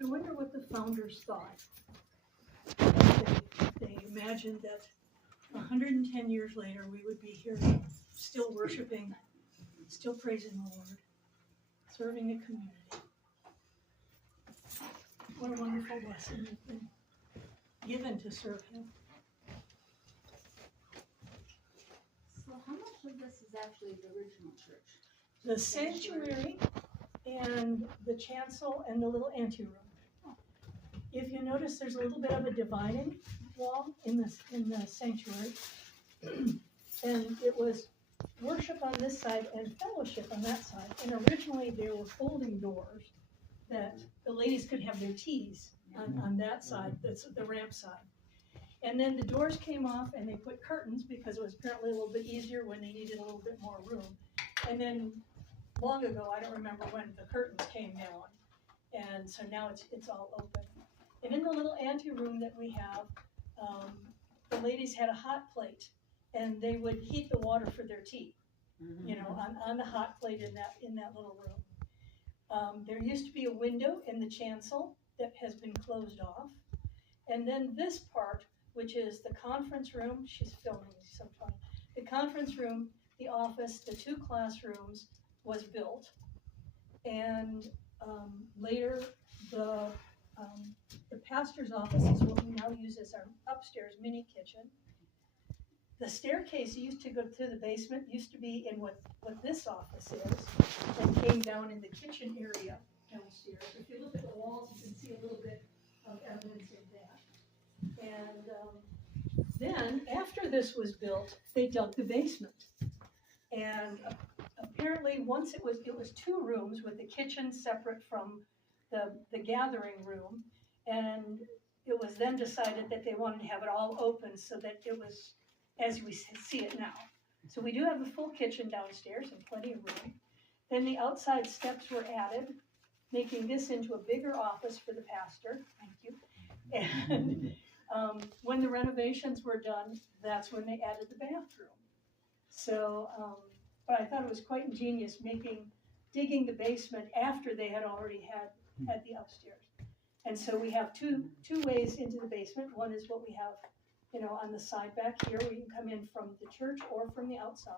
I wonder what the founders thought. They imagined that 110 years later, we would be here still worshiping, still praising the Lord, serving the community. What a wonderful lesson we've been given to serve Him. So how much of this is actually the original church? The sanctuary and the chancel and the little anteroom. If you notice, there's a little bit of a dividing wall in the sanctuary. And it was worship on this side and fellowship on that side. And originally there were folding doors that the ladies could have their teas on that side, that's the ramp side. And then the doors came off and they put curtains because it was apparently a little bit easier when they needed a little bit more room. And then long ago, I don't remember when, the curtains came down. And so now it's all open. And in the little anteroom that we have, the ladies had a hot plate and they would heat the water for their tea, you know, on the hot plate in that little room. There used to be a window in the chancel that has been closed off. And then this part, which is the conference room, she's filming sometime. The conference room, the office, the 2 classrooms was built. And later, the pastor's office is what we now use as our upstairs mini kitchen. The staircase used to go through the basement, used to be in what this office is, and came down in the kitchen area downstairs. If you look at the walls, you can see a little bit of evidence of that. And then, after this was built, they dug the basement. And apparently, once it was 2 rooms with the kitchen separate from the gathering room. And it was then decided that they wanted to have it all open so that it was as we see it now. So we do have a full kitchen downstairs and plenty of room. Then the outside steps were added, making this into a bigger office for the pastor. Thank you. And when the renovations were done, that's when they added the bathroom. So, but I thought it was quite ingenious digging the basement after they had already had the upstairs. And so we have two ways into the basement. One is what we have, you know, on the side back here, where you can come in from the church or from the outside.